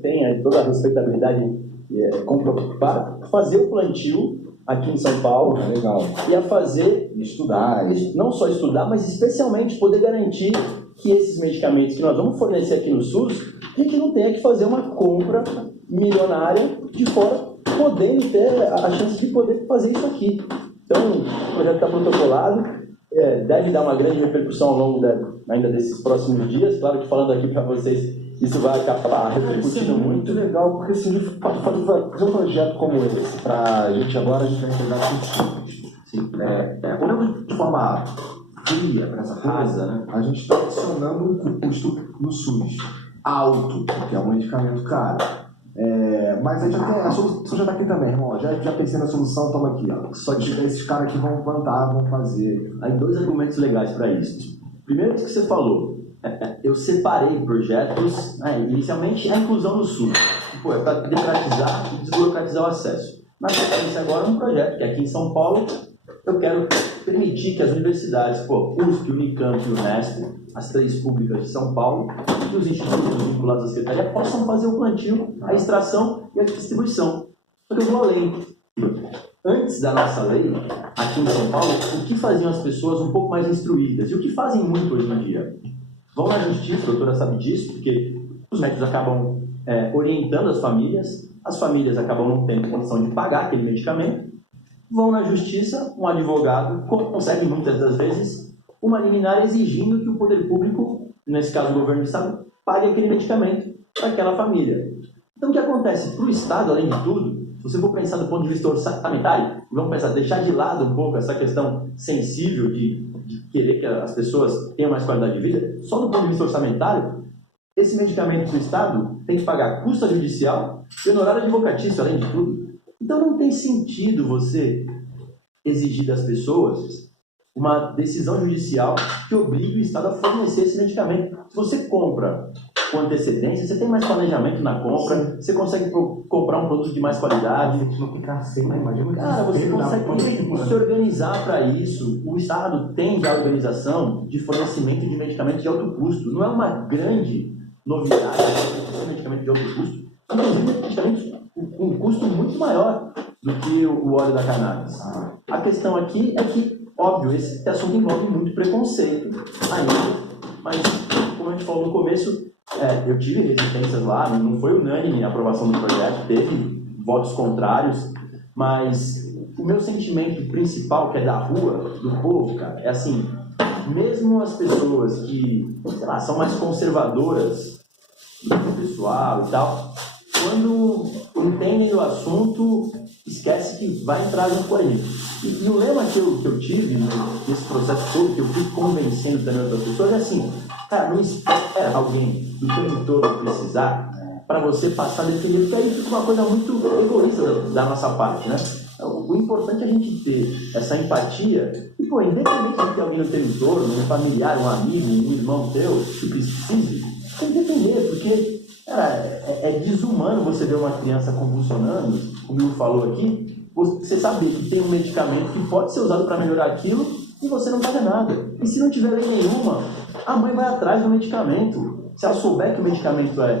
tem aí toda a respeitabilidade para fazer o plantio aqui em São Paulo. Legal. E a fazer, estudar, não só estudar, mas especialmente poder garantir que esses medicamentos que nós vamos fornecer aqui no SUS, a gente não tenha que fazer uma compra milionária de fora, podendo ter a chance de poder fazer isso aqui. Então, o projeto está protocolado, deve dar uma grande repercussão ao longo ainda desses próximos dias. Claro que falando aqui para vocês, isso vai acabar repercutindo muito. Legal, porque se a gente fazer um projeto como esse, para a gente agora, a gente vai entregar simples. Olhando de forma fria para essa coisa, né? A gente está adicionando um custo no SUS alto, porque é um medicamento caro. Mas aí já tem, a solução já está aqui também, irmão. Já pensei na solução, toma aqui. Ó. Só que esses caras aqui vão plantar, vão fazer. Aí 2 argumentos legais para isso. Primeiro que você falou, eu separei projetos, inicialmente a inclusão no SUS, é para democratizar e desburocratizar o acesso. Na sequência agora um projeto que aqui em São Paulo eu quero permitir que as universidades, USP, Unicamp e Unesp, as 3 públicas de São Paulo, e os institutos vinculados à Secretaria possam fazer o plantio, a extração e a distribuição. Só que eu vou além. Antes da nossa lei, aqui em São Paulo, o que faziam as pessoas um pouco mais instruídas? E o que fazem muito hoje em dia? Vão na justiça, a doutora sabe disso, porque os médicos acabam orientando as famílias acabam não tendo condição de pagar aquele medicamento, vão na justiça, um advogado consegue muitas das vezes uma liminar exigindo que o poder público, nesse caso o governo do estado, pague aquele medicamento para aquela família. Então o que acontece? Para o estado, além de tudo, se você for pensar do ponto de vista orçamentário, vamos pensar, deixar de lado um pouco essa questão sensível de querer que as pessoas tenham mais qualidade de vida, só do ponto de vista orçamentário, esse medicamento para o estado tem que pagar custo judicial e honorário advocatício, além de tudo. Então não tem sentido você exigir das pessoas uma decisão judicial que obrigue o Estado a fornecer esse medicamento. Se você compra com antecedência, você tem mais planejamento na compra, você consegue comprar um produto de mais qualidade. Não ficar sem, imagina. Cara, você consegue se organizar para isso. O Estado tem já a organização de fornecimento de medicamentos de alto custo. Não é uma grande novidade esse medicamento de alto custo. Inclusive, medicamentos com um custo muito maior do que o óleo da cannabis. A questão aqui é que, óbvio, esse assunto envolve muito preconceito ainda, mas, como a gente falou no começo, eu tive resistências lá, não foi unânime a aprovação do projeto, teve votos contrários, mas o meu sentimento principal, que é da rua, do povo, cara, é assim, mesmo as pessoas que, sei lá, são mais conservadoras do pessoal e tal, quando entendem do assunto, esquece que vai entrar junto com a gente. E o lema que eu tive nesse processo todo, que eu fui convencendo também outras pessoas, é assim, cara, não espera alguém do teu entorno precisar para você passar a defender, porque aí fica uma coisa muito egoísta da nossa parte, né? O importante é a gente ter essa empatia e, independente de ter alguém no teu entorno, um familiar, um amigo, um irmão teu que precise, tem que defender, porque, cara, é desumano você ver uma criança convulsionando, como o Will falou aqui, você saber que tem um medicamento que pode ser usado para melhorar aquilo e você não paga nada. E se não tiver lei nenhuma, a mãe vai atrás do medicamento. Se ela souber que o medicamento vai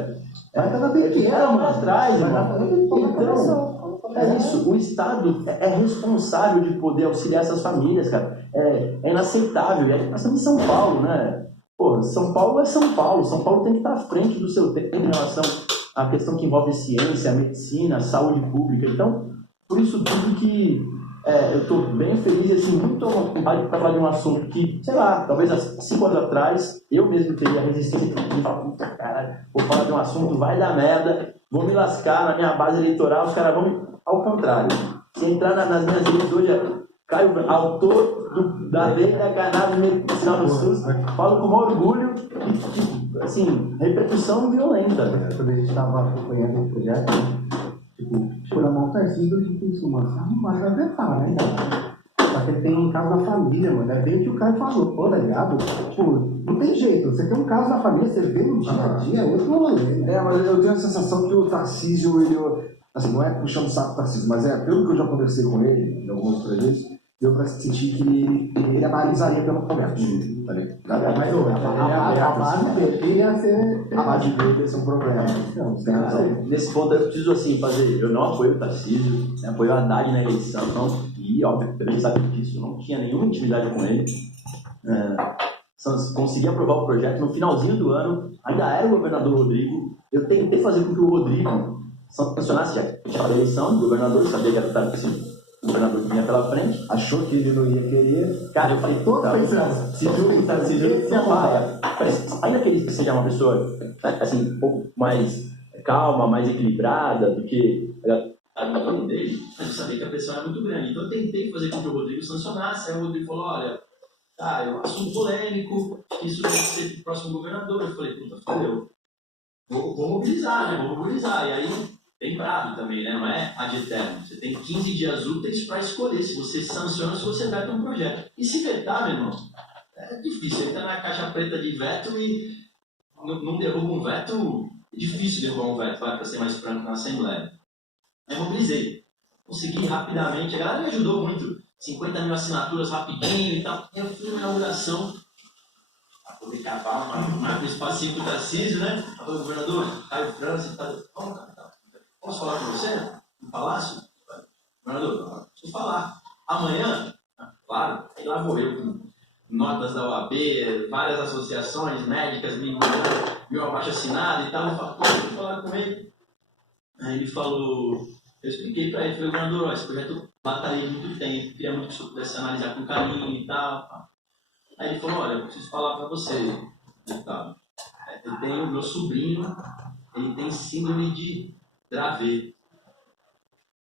atrás, então, é isso. O Estado é responsável de poder auxiliar essas famílias, cara. É inaceitável. Nós estamos em São Paulo, né? São Paulo é São Paulo. São Paulo tem que estar à frente do seu tempo em relação à questão que envolve ciência, medicina, saúde pública. Então, por isso tudo que eu estou bem feliz, assim, muito à vontade para falar de um assunto que, sei lá, talvez há 5 anos atrás, eu mesmo teria resistência de falar, puta caralho, vou falar de um assunto, vai dar merda, vou me lascar na minha base eleitoral, os caras vão, ao contrário. Se entrar nas minhas redes hoje, Caio, autor da lei da cannabis medicinal no SUS, falo com o maior orgulho e, assim, repercussão violenta. Eu também estava acompanhando o projeto, por amortecido de consumação, não vai afetar, né, cara? Só que ele tem um caso na família, mano. É bem o que o Caio falou, tá ligado? Não tem jeito. Você tem um caso na família, você vê no dia a dia, é outro rolê, né? Mas eu tenho a sensação que o Tarcísio, ele, assim, não é puxando o saco do Tarcísio, mas pelo que eu já conversei com ele, em alguns projetos, deu pra sentir que ele analisaria pelo momento. Tá ligado? Mas a base dele ia ser. A base dele ia ser um problema. Não, Tem razão. Nesse ponto eu preciso assim fazer, eu não apoio o Tarcísio, né, apoio o Haddad na eleição, não, e óbvio, a gente sabe disso, eu não tinha nenhuma intimidade com ele. Consegui aprovar o projeto no finalzinho do ano, ainda era o governador Rodrigo, eu tentei fazer com que o Rodrigo sancionasse, já tinha a eleição do governador, sabia que era o Tarcísio, o governador que vinha pela frente, Achou que ele não ia querer. cara, eu falei, Todo tá, pensando. se o Tarcísio não vai, ainda que ele seja uma pessoa assim, um pouco mais calma, mais equilibrada do que a opinião dele, mas eu sabia que a pressão era muito grande. Então eu tentei fazer com que o Rodrigo sancionasse. Aí o Rodrigo falou: olha, tá, é um assunto polêmico, isso deve ser pro próximo governador. Eu falei: puta, fodeu. Vou mobilizar, né? Vou mobilizar. E aí, bem bravo também, né? Não é ad eterno. Você tem 15 dias úteis para escolher se você sanciona ou se você veta um projeto. E se vetar, meu irmão, é difícil. Ele tá na caixa preta de veto e não derruba um veto. É difícil derrubar um veto, para ser mais franco na Assembleia. Aí mobilizei. Consegui rapidamente. A galera me ajudou muito. 50 mil assinaturas rapidinho e tal. Eu fui na inauguração. Para poder cavar um espacinho com o Tarcísio, né? Falei, governador, Caio França e tal. Vamos, cara. Posso falar com você? No palácio? Governador, preciso falar. Amanhã? Claro. Aí lá vou eu com notas da OAB, várias associações médicas me mandando meu abaixo assinado e tal. Eu falo, deixa eu falar com ele. Aí ele falou, eu expliquei para ele, falei, governador, esse projeto batalhei muito tempo, queria muito que o senhor pudesse analisar com carinho e tal. Aí ele falou, olha, eu preciso falar para você e tal. Eu tenho meu sobrinho, ele tem síndrome de Dravet.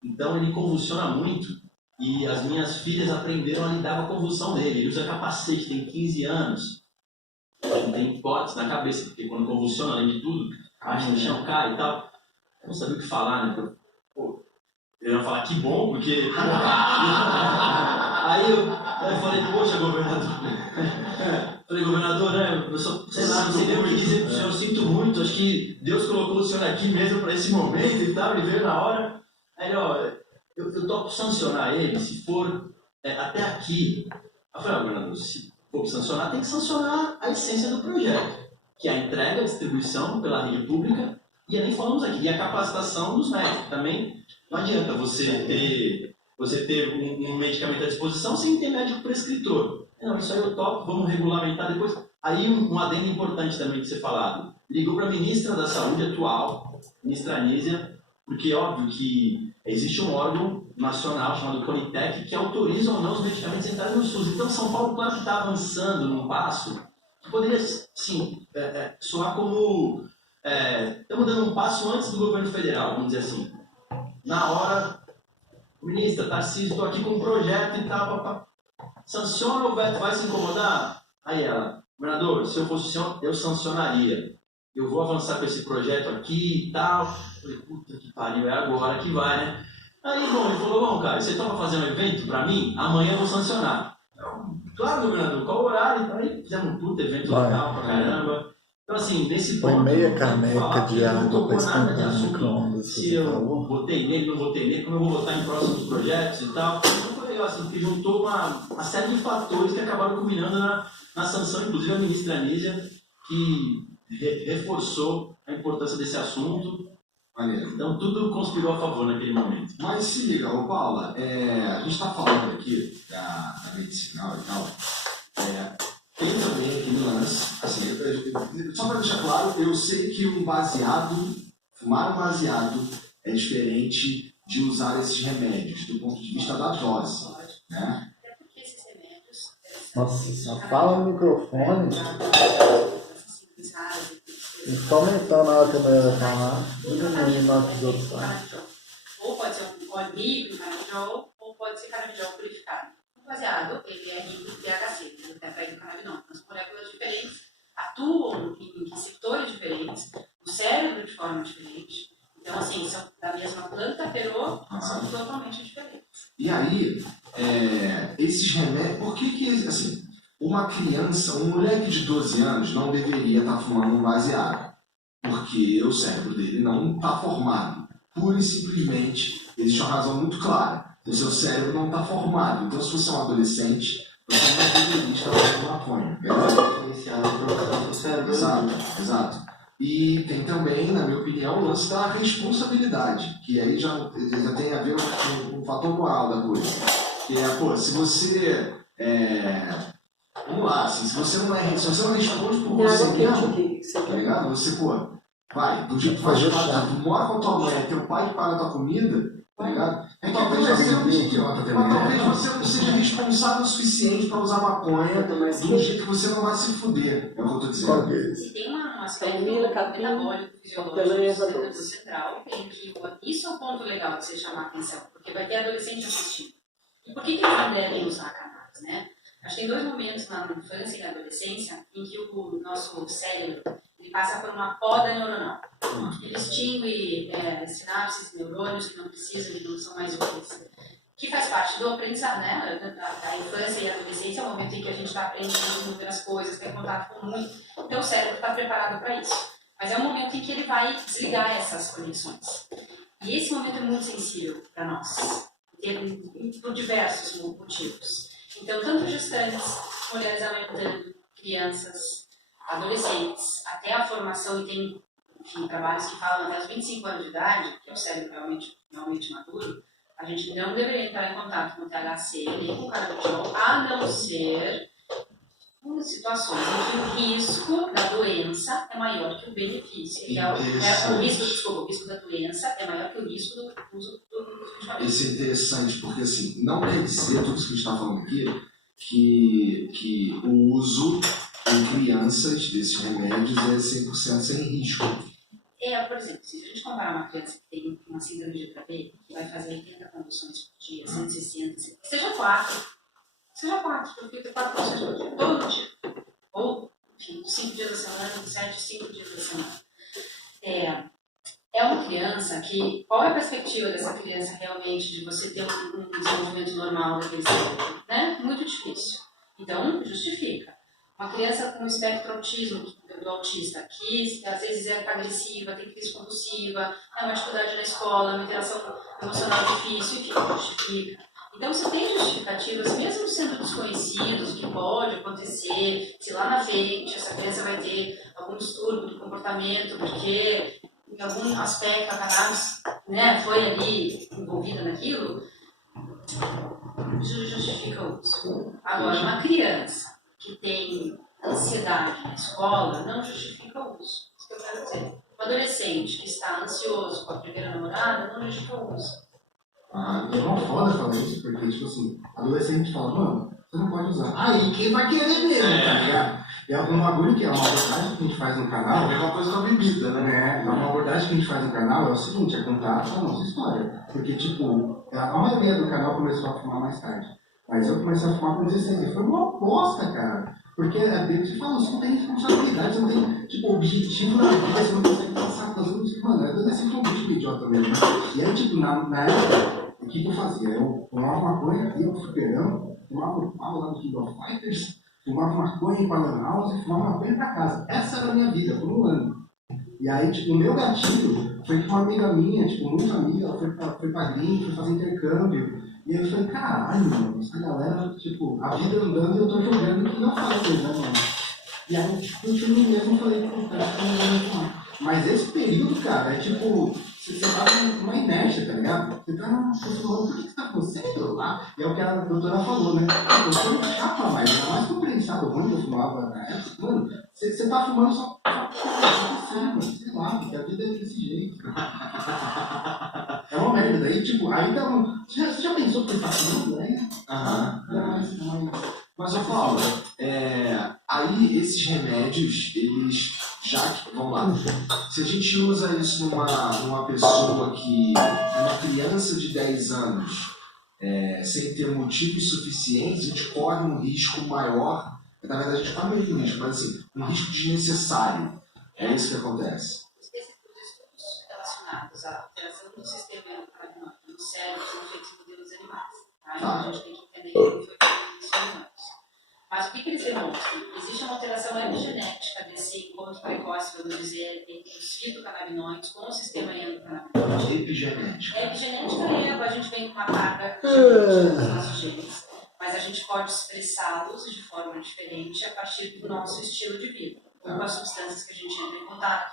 Então ele convulsiona muito e as minhas filhas aprenderam a lidar com a convulsão dele. Ele usa capacete, tem 15 anos. Ele tem hipótese na cabeça, porque quando convulsiona, além de tudo, acha que o chão cai e tal. Eu não sabia o que falar, né? Pô, eu ia falar que bom, porque... Aí eu falei, poxa, governador... Falei, governador, né? Eu só, sei lá, não sei nem o que dizer pro senhor, eu sinto muito, acho que Deus colocou o senhor aqui mesmo para esse momento e tal, ele veio na hora. Aí ele, ó, eu topo sancionar ele se for até aqui. Eu falei, governador, se for sancionar, tem que sancionar a essência do projeto, que é a entrega, a distribuição pela rede pública, e nem falamos aqui, e a capacitação dos médicos. Também não adianta você ter um medicamento à disposição sem ter médico prescritor. Não, isso aí eu topo, vamos regulamentar depois. Aí um adendo importante também de ser falado. Ligou para a ministra da Saúde atual, ministra Anísia, porque é óbvio que existe um órgão nacional chamado Conitec que autoriza ou não os medicamentos entrarem no SUS. Então São Paulo, claro que está avançando num passo que poderia, sim, soar como... estamos dando um passo antes do governo federal, vamos dizer assim. Na hora, ministra, Tarcísio, estou aqui com um projeto e tal, papá. Sanciona o veto, vai se incomodar? Aí ela, governador, se eu fosse o senhor, eu sancionaria. Eu vou avançar com esse projeto aqui e tal. Eu falei, puta que pariu, é agora que vai, né? Aí, bom, ele falou, bom, cara, você topa fazer um evento pra mim? Amanhã eu vou sancionar. Eu, claro, governador, qual o horário? Então, aí fizemos um puta evento local pra caramba. Então, assim, nesse ponto... Põe meia caneca de água para esquentar no micro-ondas. Se eu votei nele, não votei nele, como eu vou votar em próximos projetos e tal. Então foi legal, assim, porque juntou uma série de fatores que acabaram culminando na sanção, inclusive a ministra Anísia, que reforçou a importância desse assunto. Maneiro. Então tudo conspirou a favor naquele momento. Mas se liga, ô Paula, a gente está falando aqui da medicinal e tal. Tem também aquele lance, assim, só para deixar claro, eu sei que fumar um baseado é diferente de usar esses remédios do ponto de vista da dose, né? Até porque esses remédios... Nossa, só fala no microfone. E só aumentando na hora que eu ia falar, diminuindo na hora que os outros falam. Ou pode ser um óleo micro, canabidiol, ou pode ser canabidiol purificado. O baseado, ele é rico em THC, ele tem do canabinol. As moléculas diferentes atuam em receptores diferentes, o cérebro de forma diferente. Então, assim, são da mesma planta, pero são totalmente diferentes. E aí, esses remédios, por que assim, uma criança, um moleque de 12 anos não deveria estar fumando um baseado? Porque o cérebro dele não está formado. Pura e simplesmente, existe uma razão muito clara. O seu cérebro não está formado. Então, se você é um adolescente, você não deveria estar fazendo maconha. Influenciado pelo cérebro. Exato. E tem também, na minha opinião, o lance da responsabilidade, que aí já tem a ver com o fator moral da coisa. Que é, pô, se você vamos lá, assim, se você não responde por você mesmo, tá ligado? Você, pô, vai, do jeito que faz parte, tu mora com a tua mãe, é teu pai que paga a tua comida, tá ligado? Talvez você não seja responsável o suficiente para usar maconha de um jeito que você não vai se fuder, é o que eu tô dizendo. Tem um aspecto metabólico, fisiológico do cérebro central, em que isso é um ponto legal de você chamar a atenção, porque vai ter adolescente assistindo. E por que eles não devem usar cannabis, né? Acho que tem 2 momentos na infância e na adolescência em que o nosso cérebro ele passa por uma poda neuronal. Ele extingue sinapses, neurônios que não precisam, que não são mais úteis. Que faz parte do aprendizado, né? Da infância e adolescência é o momento em que a gente está aprendendo muitas coisas, tem contato com muito. Então o cérebro está preparado para isso. Mas é o momento em que ele vai desligar essas conexões. E esse momento é muito sensível para nós, por diversos motivos. Então, tanto gestantes, mulheres amamentando, crianças, adolescentes, até a formação, e tem, enfim, trabalhos que falam até os 25 anos de idade, que é o cérebro realmente maduro, a gente não deveria entrar em contato com o THC nem com o canabidiol, a não ser em situações em que o risco da doença é maior que o benefício. O risco da doença é maior que o risco do uso do medicamento. Isso é interessante, porque assim, não quer dizer tudo isso que a gente está falando aqui que o uso em crianças desses remédios é 100% sem risco. Por exemplo, se a gente comparar uma criança que tem uma síndrome de Dravet, que vai fazer 80 conduções por dia, 160, seja 4, eu fico 4 conduções por dia, todo dia. Ou, enfim, 5 dias da semana, 7, 5 dias da semana. É uma criança que, qual é a perspectiva dessa criança realmente de você ter um desenvolvimento normal daquele cérebro? Né? Muito difícil. Então, justifica. Uma criança com espectro autismo, do autista, que às vezes é agressiva, tem crise compulsiva, é uma dificuldade na escola, uma interação emocional difícil, enfim, justifica. Então você tem justificativas, mesmo sendo desconhecidos, que pode acontecer, se lá na frente essa criança vai ter algum distúrbio do comportamento, porque em algum aspecto a cannabis, né, foi ali envolvida naquilo, justifica o uso. Agora, uma criança que tem ansiedade na escola não justifica o uso. Isso que eu quero dizer. Um adolescente que está ansioso com a primeira namorada não justifica o uso. É uma foda falar isso, porque, tipo assim, adolescente fala, mano, você não pode usar. Aí, quem vai querer mesmo, tá ligado? É um bagulho que é uma abordagem que a gente faz no canal. É a mesma coisa com a bebida, né? Uma abordagem que a gente faz no canal é o seguinte, é contar a nossa história. Porque, tipo, a maioria do canal começou a fumar mais tarde. Mas eu comecei a fumar com 16 e foi uma bosta, cara. Porque você fala, você não tem responsabilidade, você não tem, tipo, objetivo na vida, você não consegue passar das outras. Mano, adolescente é um bicho idiota mesmo. E aí, tipo, na época, o que eu fazia? Eu fumava maconha, ia pro fliperão, fumava um pau lá no King of Fighters, fumava maconha em Lan House e fumava maconha pra casa. Essa era a minha vida, por um ano. E aí, tipo, o meu gatilho foi que uma amiga minha, tipo, muito amiga, ela foi pra gringa, foi fazer intercâmbio. E aí eu falei, caralho, mano, essa galera, tipo, a vida andando e eu tô jogando que não faz coisa, né, mano? E aí, tipo, eu fui mesmo e falei, pô, cara, eu não vou fumar. Mas esse período, cara, é tipo, você tá numa inércia, tá ligado? Você tá acostumado, por que você tá fazendo lá? E é o que a doutora falou, né? Você não chapa mais, ainda mais que eu pensava, quando eu fumava na época, mano, você tá fumando só pra você, mano, sei lá, porque a vida é desse jeito. É uma merda, daí, tipo, aí dá um. Você já pensou que você tá fumando, né? Mas eu falo, aí esses remédios, eles já que, vamos lá, se a gente usa isso numa pessoa uma criança de 10 anos, sem ter motivos suficientes, a gente corre um risco maior, na verdade a gente corre meio que um risco, mas assim, um risco desnecessário. É isso que acontece. Os estudos relacionados à alteração do sistema endocrinológico no cérebro são feitos em modelos animais. Tá? Então a gente tem que entender que foi feito em humanos. Mas o que eles demonstram? Existe uma alteração epigenética desse encontro precoce, vamos dizer, entre os fitocannabinoides com o sistema endocannabinoide. epigenética. A epigenética a gente vem com uma carga genética dos nossos genes, mas a gente pode expressá-los de forma diferente a partir do nosso estilo de vida, com as substâncias que a gente entra em contato,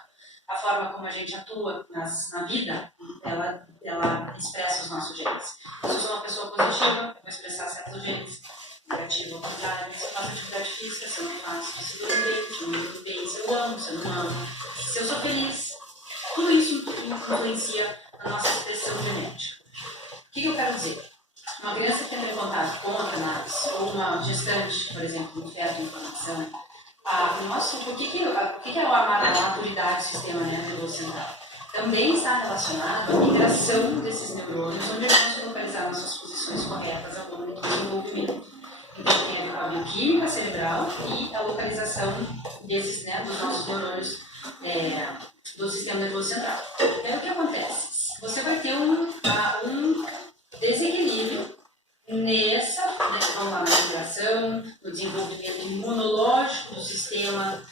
a forma como a gente atua na vida, ela expressa os nossos genes. Se eu sou uma pessoa positiva, eu vou expressar certos genes. Negativo ao contrário, se eu faço atividade física, se eu não faço, se eu durmo bem, se eu não durmo bem, se eu amo, se eu não amo, se eu sou feliz. Tudo isso influencia na nossa expressão genética. O que eu quero dizer? Uma criança que entra em contato com a cannabis, ou uma gestante, por exemplo, no feto de informação, o que é a maturidade do sistema nervoso central? Também está relacionado à migração desses neurônios, onde eles vão se localizar nas suas posições corretas ao longo do desenvolvimento. Então, tem a bioquímica cerebral e a localização desses, dos nossos neurônios do sistema nervoso central. Então, o que acontece? Você vai ter um desequilíbrio vamos lá, na migração, no desenvolvimento imunológico do sistema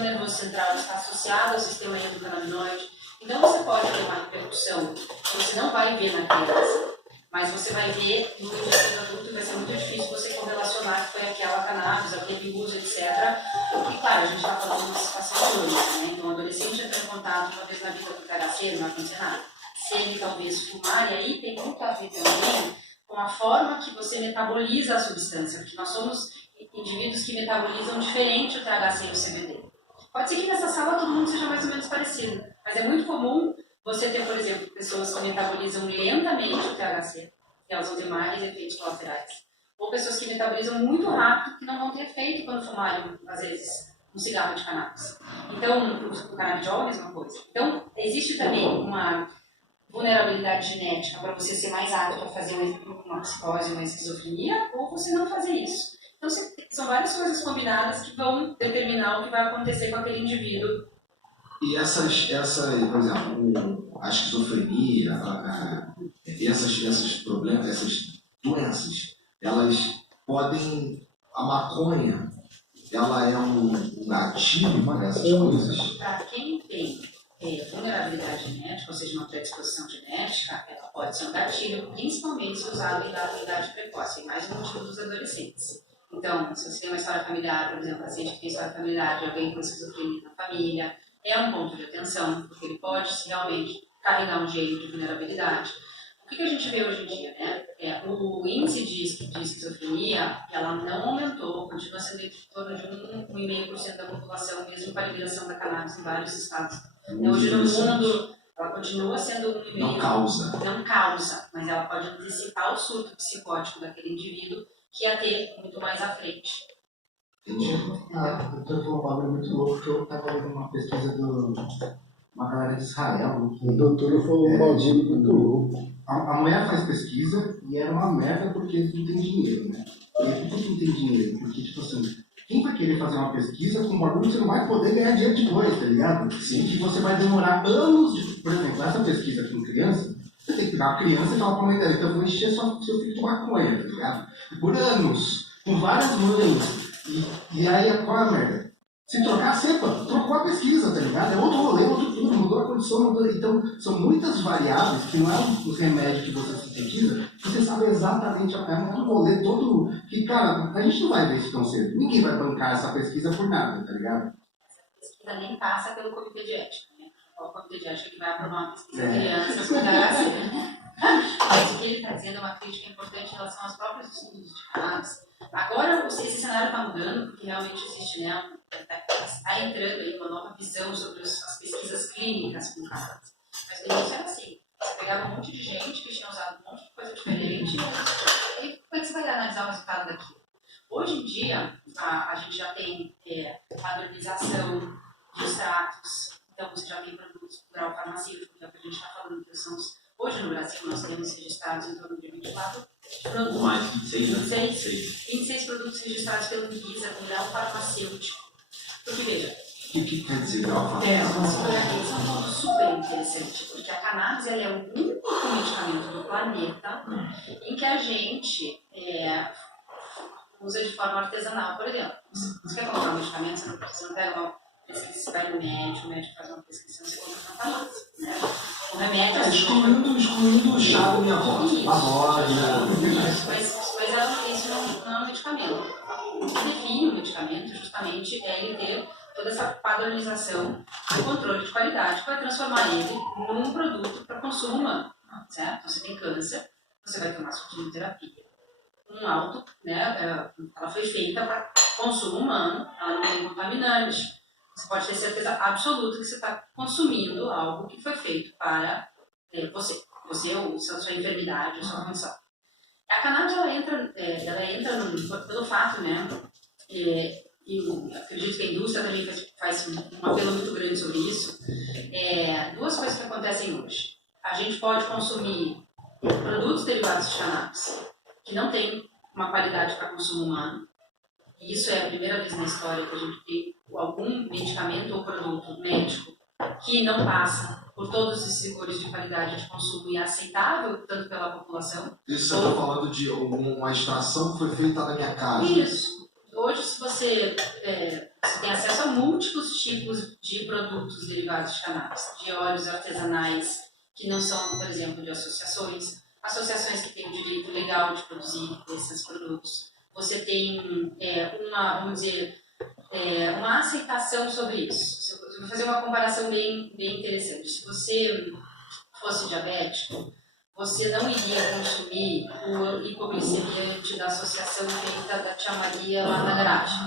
nervoso central, está associado ao sistema endocannabinoide. Então, você pode ter uma repercussão que você não vai ver na criança, mas você vai ver no indivíduo adulto, vai ser muito difícil você correlacionar que foi aquela cannabis, aquele uso, etc. E claro, a gente está falando de uma situação crônica, né? Então, o adolescente entra em contato uma vez na vida com o THC, não vai acontecer nada. Se ele talvez fumar, e aí tem muito a ver também com a forma que você metaboliza a substância, porque nós somos indivíduos que metabolizam diferente o THC e o CBD. Pode ser que nessa sala todo mundo seja mais ou menos parecido, mas é muito comum você ter, por exemplo, pessoas que metabolizam lentamente o THC, e elas vão ter mais efeitos colaterais. Ou pessoas que metabolizam muito rápido, que não vão ter efeito quando fumarem, às vezes, um cigarro de cannabis. Então, o canabidiol é a mesma coisa. Então, existe também uma vulnerabilidade genética para você ser mais apto a fazer uma psicose, uma esquizofrenia, ou você não fazer isso. Então, são várias coisas combinadas que vão determinar o que vai acontecer com aquele indivíduo. E por exemplo, a esquizofrenia, esses problemas, essas doenças, elas podem... A maconha, ela é um gatilho para essas coisas? Para quem tem vulnerabilidade genética, ou seja, uma predisposição genética, ela pode ser um gatilho, principalmente se usado em idade precoce, e mais no motivo dos adolescentes. Então, se você tem uma história familiar, por exemplo, paciente que tem história familiar de alguém com esquizofrenia na família, é um ponto de atenção, porque ele pode realmente carregar um gene de vulnerabilidade. O que a gente vê hoje em dia, né? O índice de esquizofrenia, ela não aumentou, continua sendo em torno de 1,5% da população, mesmo com a liberação da cannabis em vários estados. Hoje no mundo, ela continua sendo 1,5%. Não causa. Não causa, mas ela pode antecipar o surto psicótico daquele indivíduo, que ia ter muito mais à frente. Entendi. O doutor falou um bagulho muito louco, que eu estava lendo uma pesquisa uma galera de Israel. O doutor falou um bagulho muito louco. A mulher faz pesquisa e era uma merda porque eles não têm dinheiro, né? E por que não tem dinheiro? Porque, tipo assim, quem vai querer fazer uma pesquisa com um bagulho que você não vai poder ganhar dinheiro depois, tá ligado? Sim. Que você vai demorar anos de... Por exemplo, essa pesquisa com criança, você tem que pegar uma criança e falar pra mãe dela, então eu vou encher seu filho de maconha, tá ligado? Por anos, com várias mães. E aí, qual é a merda? Se trocar a cepa, trocou a pesquisa, tá ligado? É outro rolê, outro tudo, mudou a condição, mudou. Então, são muitas variáveis que não é um remédio que você sintetiza, que você sabe exatamente, é um rolê todo que, cara, a gente não vai ver isso tão cedo. Ninguém vai bancar essa pesquisa por nada, tá ligado? Essa pesquisa nem passa pelo comitê de ética, né? O comitê de ética que vai aprovar uma pesquisa de crianças com THC. Mas o que ele está dizendo é uma crítica importante em relação aos próprios estudos de cannabis. Agora, esse cenário está mudando, porque realmente existe, né? Está entrando aí uma nova visão sobre as pesquisas clínicas com cannabis. Mas no início era assim: você pegava um monte de gente que tinha usado um monte de coisa diferente, e como é que você vai analisar o resultado daquilo? Hoje em dia, a gente já tem padronização de extratos, então você já tem produtos com grau farmacêutico, que é o que a gente está falando, que são hoje no Brasil nós temos registrados em torno de 24 produtos. Mais 26, né? 26 produtos registrados pelo Anvisa com grau farmacêutico. Porque veja, O que quer dizer grau farmacêutico? Esse é um ponto super interessante, porque a cannabis ela é o único medicamento do planeta em que a gente usa de forma artesanal. Por exemplo, você quer comprar um medicamento, você não pega uma pesquisa, você vai no médico, o médico faz uma prescrição, você compra na farmácia, né? O remédio excluindo o chá da minha avó. Isso. A avó, Mas isso não é um medicamento. O que define o medicamento justamente é ele ter toda essa padronização e controle de qualidade para transformar ele num produto para consumo humano, certo? Então, você tem câncer, você vai tomar sua quimioterapia. Ela foi feita para consumo humano, ela não tem contaminante. Você pode ter certeza absoluta que você está consumindo algo que foi feito para você ou sua enfermidade, a sua condição. A cannabis ela entra pelo fato, né? E eu acredito que a indústria também faz um apelo muito grande sobre isso. Duas coisas que acontecem hoje. A gente pode consumir produtos derivados de cannabis que não têm uma qualidade para consumo humano. E isso é a primeira vez na história que a gente tem algum medicamento ou produto médico que não passa por todos esses rigores de qualidade de consumo e é aceitável tanto pela população. Isso você está falando de uma extração que foi feita na minha casa. Isso. Hoje, se você tem acesso a múltiplos tipos de produtos derivados de cannabis, de óleos artesanais que não são, por exemplo, de associações que têm o direito legal de produzir esses produtos. Você tem uma aceitação sobre isso. Eu vou fazer uma comparação bem interessante. Se você fosse diabético, você não iria consumir o hipoglicemiante da associação feita da tia Maria lá na garagem.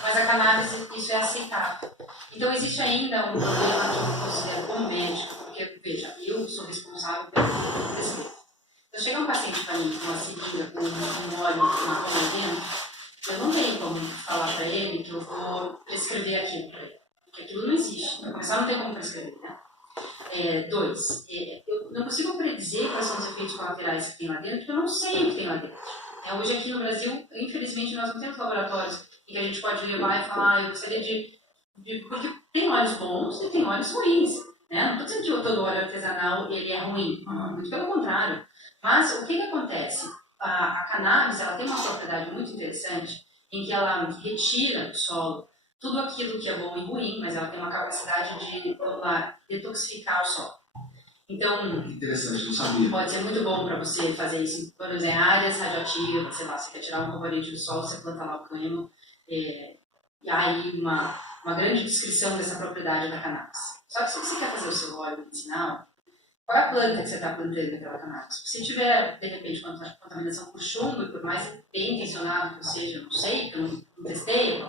Mas a cannabis, isso é aceitável. Então, existe ainda um problema que eu considero como médico, porque, veja, eu sou responsável pelo prescrever. Então, chega um paciente para mim com uma seringa, com um óleo marrom dentro, eu não tenho como falar para ele que eu vou prescrever aquilo para ele. Porque aquilo não existe. Para começar, não tem como prescrever, né? Eu não consigo predizer quais são os efeitos colaterais que tem lá dentro, porque eu não sei o que tem lá dentro. Hoje aqui no Brasil, infelizmente, nós não temos laboratórios em que a gente pode levar e falar, eu gostaria porque tem óleos bons e tem óleos ruins. Né? Não estou dizendo que todo óleo artesanal ele é ruim, muito pelo contrário. Mas o que acontece? A cannabis ela tem uma propriedade muito interessante em que ela retira do solo tudo aquilo que é bom e ruim, mas ela tem uma capacidade de detoxificar o solo. Então, interessante, não sabia. Pode ser muito bom para você fazer isso, por exemplo, áreas radioativas, sei lá, você quer tirar um componente do solo, você planta lá o cânhamo, e aí uma grande descrição dessa propriedade da cannabis. Só que se você quer fazer o seu óleo medicinal, qual é a planta que você está plantando aquela cannabis? Se tiver, de repente, contaminação por chumbo, e por mais bem intencionado que seja, não sei, que eu não testei,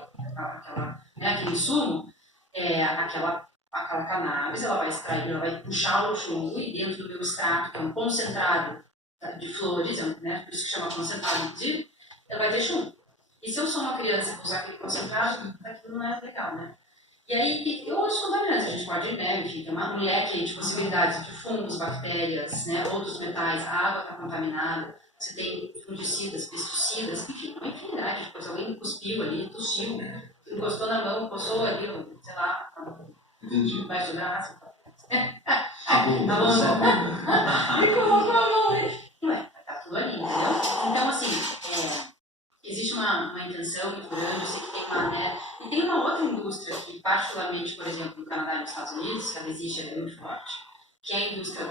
aquele insumo, aquela cannabis, ela vai extrair, ela vai puxar o chumbo e dentro do meu extrato, que é um concentrado de flores, né, por isso que chama concentrado, inclusive, ela vai ter chumbo. E se eu sou uma criança que usar aquele concentrado, aquilo não é legal, né? E aí, outros contaminantes, a gente pode, né, enfim, ter um leque de possibilidades de fungos, bactérias, né, outros metais, a água está contaminada, você tem fungicidas, pesticidas, enfim, uma infinidade de coisas. Alguém cuspiu ali, tossiu, encostou na mão, coçou ali, sei lá, embaixo do braço. Tá bom. E colocou a mão aí. Ué, tá tudo ali, entendeu? Então, assim, existe uma intenção muito grande, eu sei que tem uma, né? E tem uma outra indústria que, particularmente, por exemplo, no Canadá e nos Estados Unidos, que ela existe, ela é muito forte, que é a indústria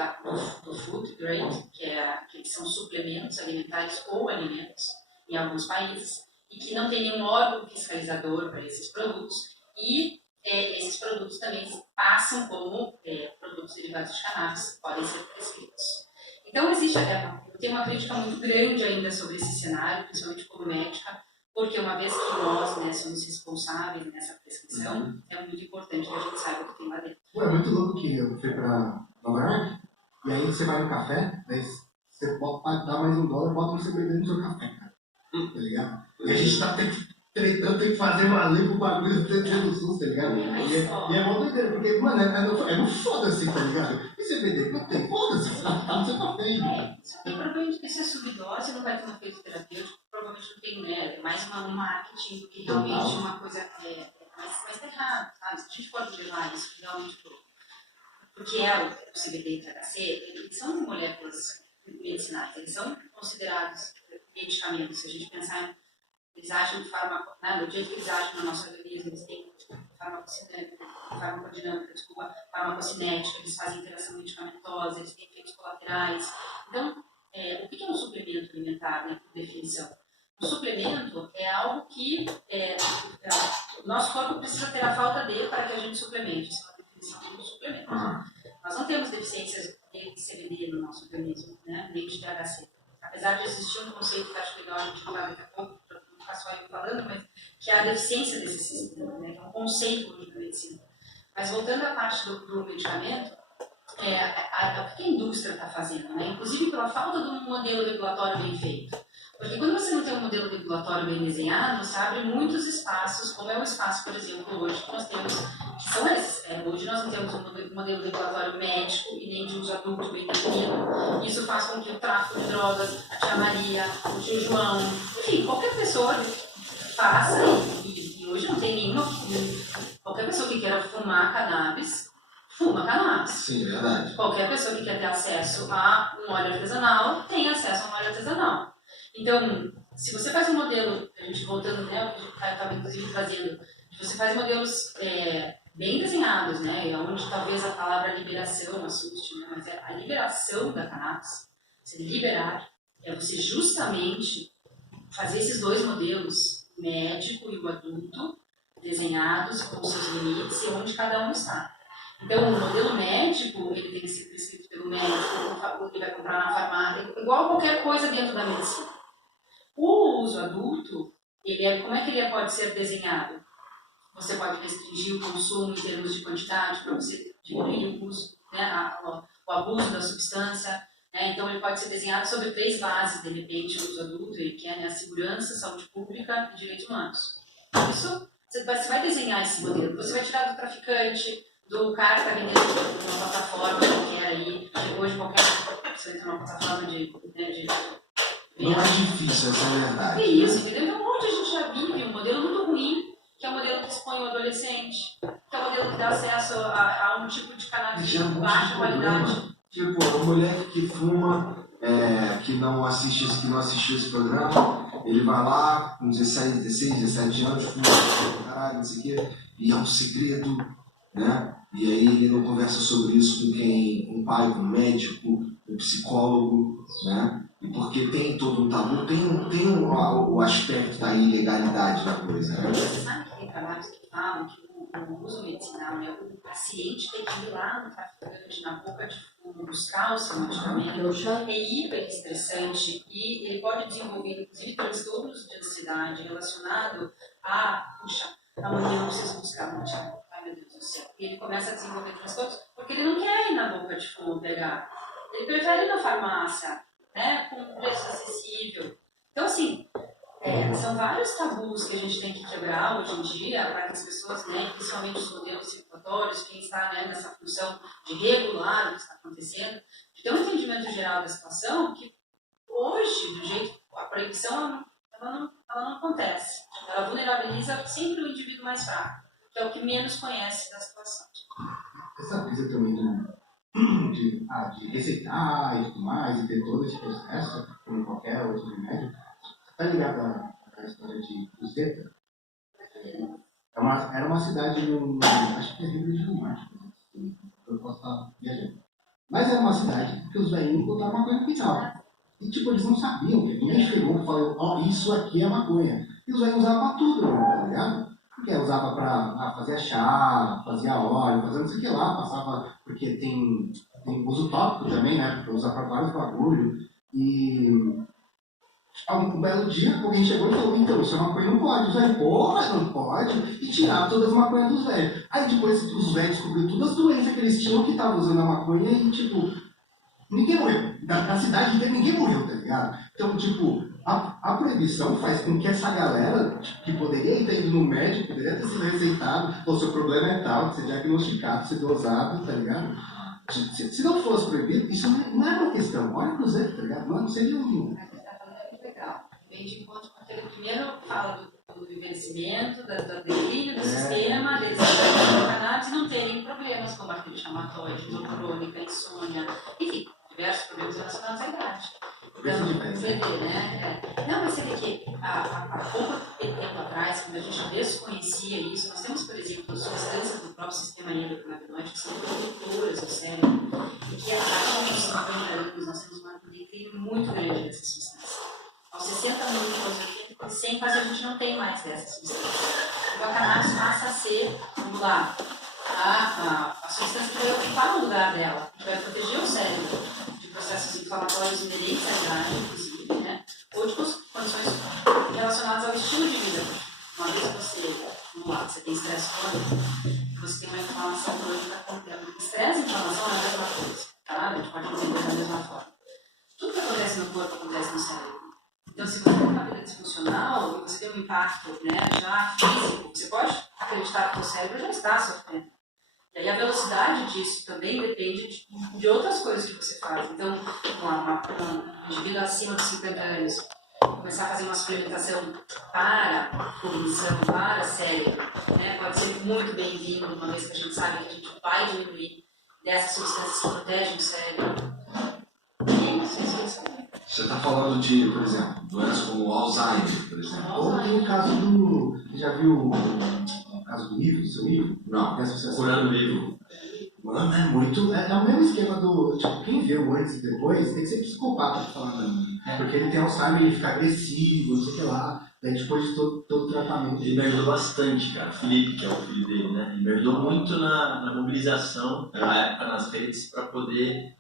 do food grade, que são suplementos alimentares ou alimentos em alguns países, e que não tem nenhum órgão fiscalizador para esses produtos, e esses produtos também passam como produtos derivados de cannabis, podem ser prescritos. Então, eu tenho uma crítica muito grande ainda sobre esse cenário, principalmente como médica, porque uma vez que nós, né, somos responsáveis nessa prescrição, é muito importante que a gente saiba o que tem lá dentro. Pô, é muito louco que eu fui pra Nova York, e aí você vai no café, daí você pode dar mais $1, bota você bebendo no seu café, cara. Tá ligado? E a gente tá tentando, tem que fazer valer pro bagulho dentro do SUS, tá ligado? E é uma doideira, porque, mano, é muito foda assim, tá ligado? E você vender, não tem, foda-se, você tá feio. Se tem problema de ser subdose, não vai ter um efeito terapêutico, provavelmente não tem, né, mais um marketing do que realmente uma coisa, mas tá errado, sabe? Se a gente pode levar isso realmente porque o CBD e o THC, eles são moléculas medicinais, eles são considerados medicamentos, se a gente pensar, eles agem no jeito que eles agem no nosso organismo, eles têm farmacocinética, farmacodinâmica, desculpa, farmacocinética, eles fazem interação medicamentosa, eles têm efeitos colaterais. Então, o que é um suplemento alimentar, né, por definição? O suplemento é algo que o nosso corpo precisa ter a falta de para que a gente suplemente. Isso é uma definição do suplemento. Nós não temos deficiências de CBD no nosso organismo, né, nem de THC. Apesar de existir um conceito que acho legal a gente falar daqui a pouco, para não ficar só eu falando, mas que é a deficiência desse sistema, né, que é um conceito hoje da medicina. Mas voltando à parte do medicamento, o que a indústria está fazendo, né? Inclusive pela falta de um modelo regulatório bem feito. Porque quando você não tem um modelo regulatório bem desenhado, você abre muitos espaços, como é o espaço, por exemplo, hoje que nós temos, que são esses. Hoje nós não temos um modelo regulatório médico e nem de uso adulto bem definido. Isso faz com que o tráfico de drogas, a tia Maria, o tio João, enfim, qualquer pessoa faça, e hoje não tem nenhuma, qualquer pessoa que queira fumar cannabis, fuma cannabis. Sim, verdade. Qualquer pessoa que quer ter acesso a um óleo artesanal, tem acesso a um óleo artesanal. Então, se você faz um modelo, a gente voltando, né, o que estava inclusive trazendo, você faz modelos bem desenhados, né, onde talvez a palavra liberação assuste, né, mas a liberação da cannabis, você liberar, é você justamente fazer esses dois modelos, o médico e o adulto, desenhados com seus limites e onde cada um está. Então, o modelo médico, ele tem que ser prescrito pelo médico, ele vai comprar na farmácia, igual qualquer coisa dentro da medicina. O uso adulto, como é que ele pode ser desenhado? Você pode restringir o consumo em termos de quantidade, para você diminuir o uso, né, o abuso da substância. Né? Então, ele pode ser desenhado sobre 3 bases, de repente, o uso adulto, que é, né, a segurança, saúde pública e direitos humanos. Isso, você vai desenhar esse modelo. Você vai tirar do traficante, do cara que está vendendo uma plataforma qualquer aí, hoje qualquer você entra numa plataforma Não é difícil, essa é a verdade. É isso, entendeu? Então, onde a gente já vive um modelo muito ruim, que é o modelo que expõe o adolescente, que é o modelo que dá acesso a um tipo de cannabis de baixa qualidade. Tipo, a mulher que fuma, que não assistiu esse programa, ele vai lá com 16, 17 anos, fuma, caralho, não sei o quê, e é um segredo, né? E aí ele não conversa sobre isso com o pai, com o médico, com o psicólogo, né? E porque tem todo um tabu, tem o aspecto da ilegalidade da coisa, né? Você sabe que tem trabalhos que falam que o uso medicinal, né, o paciente tem que ir lá no traficante, na boca de fumo, buscar o seu medicamento, é hiper estressante e ele pode desenvolver, inclusive, transtornos de ansiedade relacionado a, amanhã eu não preciso buscar o medicamento. Meu Deus do céu. E ele começa a desenvolver transtornos porque ele não quer ir na boca de fumo pegar. Ele prefere ir na farmácia, né, com um preço acessível. Então, assim, são vários tabus que a gente tem que quebrar hoje em dia para que as pessoas, né, principalmente os modelos circulatórios, quem está, né, nessa função de regular o que está acontecendo, de ter um entendimento geral da situação que hoje, do jeito, a proibição ela não acontece. Ela vulnerabiliza sempre o indivíduo mais fraco, que é o que menos conhece da situação. Essa coisa também de receitar e tudo mais, e ter todo esse processo, como qualquer outro remédio, está ligado à história de Uzeta? Era uma cidade no, acho que é Rio Grande do Norte, eu posso estar viajando. Mas era uma cidade que os velhinhos botavam maconha no quintal. E tipo, eles não sabiam, porque ninguém chegou e falou, isso aqui é maconha. E os velhinhos usavam pra tudo, tá ligado? Porque usava para fazer chá, fazia óleo, fazia não sei o que lá, passava, porque tem uso tópico também, né? Porque usa para vários bagulhos. E um belo dia alguém chegou e falou, então, isso é maconha, não pode. Os velhos, porra, não pode. E tirar todas as maconhas dos velhos. Aí depois os velhos descobriram todas as doenças que eles tinham que estavam usando a maconha e, tipo, ninguém morreu. Da cidade inteira ninguém morreu, tá ligado? Então, tipo, a proibição faz com que essa galera que poderia ter ido no médico, poderia ter sido receitado, o seu problema é tal, ser diagnosticado, ser dosado, tá ligado? Se não fosse proibido, isso não é uma questão. Olha para os outros, tá ligado? Não seria um. Mas você está falando muito legal. Vem de encontro com aquele primeiro fala do envelhecimento, do declínio do sistema, deles do cannabis e não terem problemas como artrite reumatoide, dor crônica, insônia, enfim, diversos problemas relacionados à idade. Então, você vê, né? Não, mas você vê que há pouco tempo atrás, quando a gente desconhecia isso, nós temos, por exemplo, substâncias do próprio sistema canabinoide, que são produtoras do cérebro, e que a uns 50 anos nós temos uma declínio muito grande dessa substância. Aos 60 anos, aos 80, 100, quase a gente não tem mais dessa substância. Então a cannabis passa a ser, vamos lá, a substância que vai ocupar o lugar dela, que vai proteger o cérebro de processos inflamatórios inerentes à idade, inclusive, né? Ou de condições relacionadas ao estilo de vida. Uma vez você, vamos lá, você tem estresse crônico, você tem uma inflamação crônica contendo. Estresse e inflamação é a mesma coisa, tá? A gente pode entender da mesma forma. Tudo que acontece no corpo acontece no cérebro. Então, se você tem uma vida disfuncional e você tem um impacto, né, já físico, você pode acreditar que o cérebro já está sofrendo. E aí a velocidade disso também depende de outras coisas que você faz. Então, um indivíduo acima dos 50 anos começar a fazer uma suplementação para cognição, para cérebro, né, pode ser muito bem-vindo, uma vez que a gente sabe que a gente vai diminuir dessas substâncias que protegem o cérebro. Você está falando de, por exemplo, doenças como Alzheimer, por exemplo. Ou tem o caso do. Você já viu o caso do Ivo, do seu Ivo? Não, curando o Ivo. Mano, é muito. É o mesmo esquema do. Tipo, quem vê o antes e depois tem que ser psicopata pra falar não. Porque ele tem Alzheimer, ele fica agressivo, não sei o que lá. Daí depois de todo o tratamento. Ele me ajudou bastante, cara. O Felipe, que é o filho dele, né? Ele me ajudou muito na mobilização, na época, nas redes, para poder